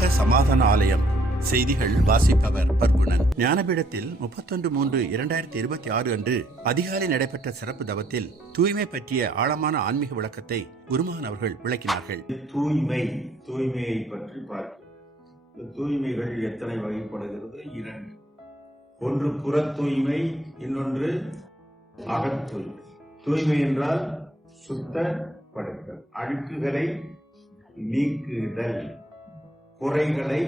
உலக சமாதான ஆலயம் செய்திகள் வாசிப்பவர் பர்குணன். ஞானபீடத்தில் 31/3/2026 அன்று அதிகாலை நடைபெற்ற சிறப்பு தவத்தில் தூய்மை பற்றிய ஆழமான ஆன்மீக விளக்கத்தை குருமகன் அவர்கள் விளக்கினார்கள். தூய்மையை பற்றி பார்க்கிறோம். தூய்மைகள் எத்தனை வகைப்படுகிறது? 2. ஒன்று புற தூய்மை, இன்னொன்று அகத்தூய்மை. தூய்மை என்றால் சுத்தப்படுத்தல், அழுக்குகளை நீக்குதல், குறைகளை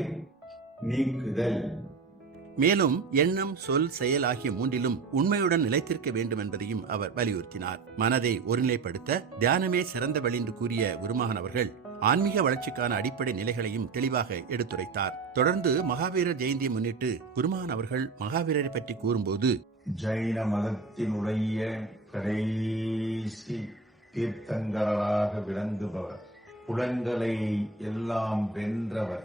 நீக்குதல். மேலும் எண்ணம், சொல், செயல் ஆகிய மூன்றிலும் உண்மையுடன் நிலைத்திருக்க வேண்டும் என்பதையும் அவர் வலியுறுத்தினார். மனதை ஒருநிலைப்படுத்த தியானமே சிறந்த வழி என்று கூறிய குருமகன் அவர்கள் ஆன்மீக வளர்ச்சிக்கான அடிப்படை நிலைகளையும் தெளிவாக எடுத்துரைத்தார். தொடர்ந்து மகாவீரர் ஜெயந்தியை முன்னிட்டு குருமகன் அவர்கள் மகாவீரரை பற்றி கூறும்போது, ஜைன மதத்தினுடைய கடைசி தீர்த்தங்கராக விளங்குபவர், புலன்களை எல்லாம் வென்றவர்,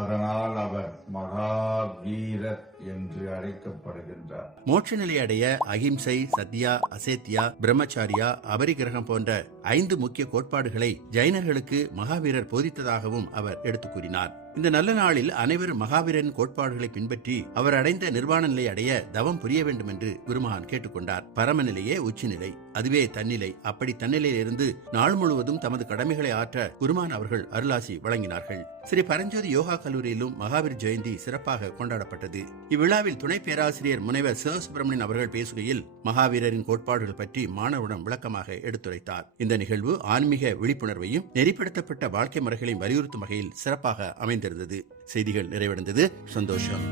அதனால் அவர் மகாவீரர் என்று அழைக்கப்படுகின்றார். மோட்ச நிலை அடைய அகிம்சை, சத்யா, அசேத்தியா, பிரம்மச்சாரியா, அபரிகிரகம் போன்ற 5 முக்கிய கோட்பாடுகளை ஜைனர்களுக்கு மகாவீரர் போதித்ததாகவும் அவர் எடுத்துக் கூறினார். இந்த நல்ல நாளில் அனைவரும் மகாவீரன் கோட்பாடுகளை பின்பற்றி அவர் அடைந்த நிர்வாண நிலை அடைய தவம் புரிய வேண்டும் என்று குருமகான் கேட்டுக்கொண்டார். பரமநிலையே உச்சிநிலை, அதுவே தன்னிலை. அப்படி தன்னிலையில் இருந்து நாள் முழுவதும் தமது கடமைகளை ஆற்ற குருமகான் அவர்கள் அருளாசி வழங்கினார்கள். ஸ்ரீ பரஞ்சோதி யோகா கல்லூரியிலும் மகாவீர் ஜெயந்தி சிறப்பாக கொண்டாடப்பட்டது. இவ்விழாவில் துணை பேராசிரியர் முனைவர் சிவசுப்பிரமணியன் அவர்கள் பேசுகையில் மகாவீரரின் கோட்பாடுகள் பற்றி மாணவரிடம் விளக்கமாக எடுத்துரைத்தார். இந்த நிகழ்வு ஆன்மீக விழிப்புணர்வையும் நெறிப்படுத்தப்பட்ட வாழ்க்கை முறைகளையும் வலியுறுத்தும் வகையில் சிறப்பாக அமைந்திருந்தது. செய்திகள் நிறைவடைந்தது. சந்தோஷம்.